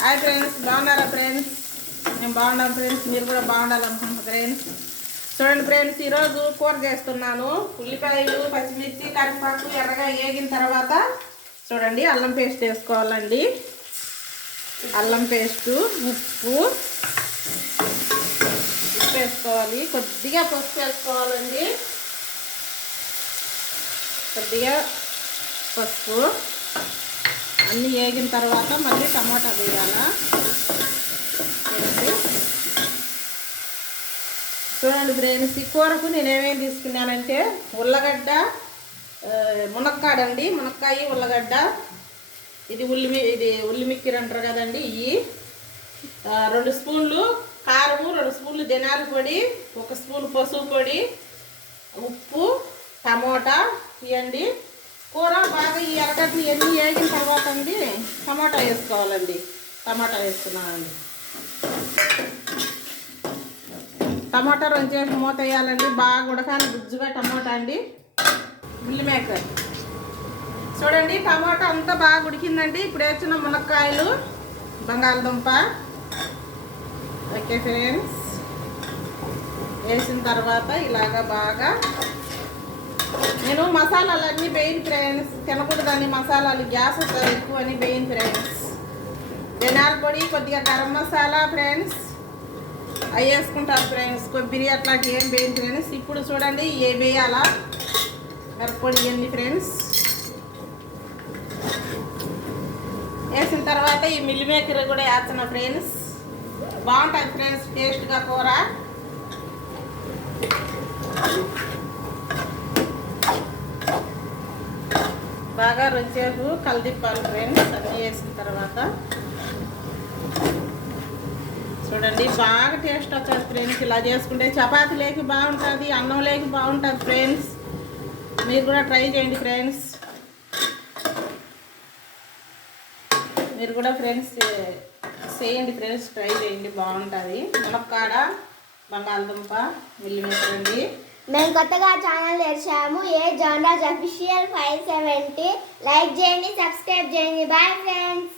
Hi friends, బాగున్నారా friends? నేను బాగున్నాను ఫ్రెండ్స్, మీరు కూడా బాగుండాలనుకుంటున్నాను ఫ్రెండ్స్. చూడండి ఫ్రెండ్స్, ఈరోజు కూర చేస్తున్నాను. ఉల్లిపాయలు, పచ్చిమిర్చి, కరివేపాకు ఎర్రగా వేగిన తర్వాత చూడండి అల్లం పేస్ట్ వేసుకోవాలండి. అల్లం పేస్టు, ఉప్పు వేసుకోవాలి. కొద్దిగా పసుపు వేసుకోవాలండి. కొద్దిగా పసుపు అన్నీ వేగిన తర్వాత మళ్ళీ టమాటా వేయాలా. చూడండి ఫ్రెండ్స్, ఈ కూరకు నేను ఏమేమి తీసుకున్నానంటే ఉల్లగడ్డ, మునక్కాడ అండి, మునక్కాయ, ఉల్లగడ్డ, ఇది ఉల్లిమిక్కిరి అంటారు కదండి. ఇవి 2 స్పూన్లు కారము, 2 స్పూన్లు ధనియాల పొడి, 1 స్పూన్ పసుపు పొడి, ఉప్పు, టమోటా ఇవ్వండి. కూర బాగా ఈ ఎర్రగడ్డలు ఎన్ని వేగిన తర్వాత అండి టమాటా వేసుకోవాలండి. టమాటా వేసుకున్నానండి. టమాటా 2 చేసి మూత వేయాలండి. బాగా ఉడకాలి గుజ్జుగా టమాటా అండి. మిల్ మేకర్ చూడండి, టమాటా అంతా బాగా ఉడికిందండి. ఇప్పుడు వేసిన మునక్కాయలు, బంగాళదుంప. ఓకే ఫ్రెండ్స్, వేసిన తర్వాత ఇలాగా బాగా నేను మసాలాలన్నీ వేయను ఫ్రెండ్స్, తినకూడదని మసాలాలు గ్యాస్ వస్తుంది ఎక్కువ అని వేయను ఫ్రెండ్స్. ధనియాల పొడి, కొద్దిగా గరం మసాలా ఫ్రెండ్స్ అవి వేసుకుంటారు ఫ్రెండ్స్. కొబ్బరి అట్లాంటి ఏం వేయను ఫ్రెండ్స్. ఇప్పుడు చూడండి ఏ వేయాలా మిరప్పొడి ఇవన్నీ ఫ్రెండ్స్. వేసిన తర్వాత ఈ మిల్ మేకర్ కూడా వేస్తున్నా ఫ్రెండ్స్. బాగుంటుంది ఫ్రెండ్స్ టేస్ట్గా కూర. బాగా రుచిసేపు కలిదిప్పాలి ఫ్రెండ్స్. అన్నీ వేసిన తర్వాత చూడండి బాగా టేస్ట్ వచ్చేది ఫ్రెండ్స్. ఇలా చేసుకుంటే చపాతీ లేకి బాగుంటుంది, అన్నం లేకి బాగుంటుంది ఫ్రెండ్స్. మీరు కూడా ట్రై చేయండి ఫ్రెండ్స్. మీరు కూడా ఫ్రెండ్స్ చేయండి ఫ్రెండ్స్, ట్రై చేయండి, బాగుంటుంది. మునక్కాడ, బంగాళదుంప, మిల్లిమేకర్ అండి. మేము కొత్తగా ఛానల్ తెరిచాము, ఏ జానరాజ్ అఫీషియల్ 570. లైక్ చేయండి, సబ్స్క్రైబ్ చేయండి. Bye friends.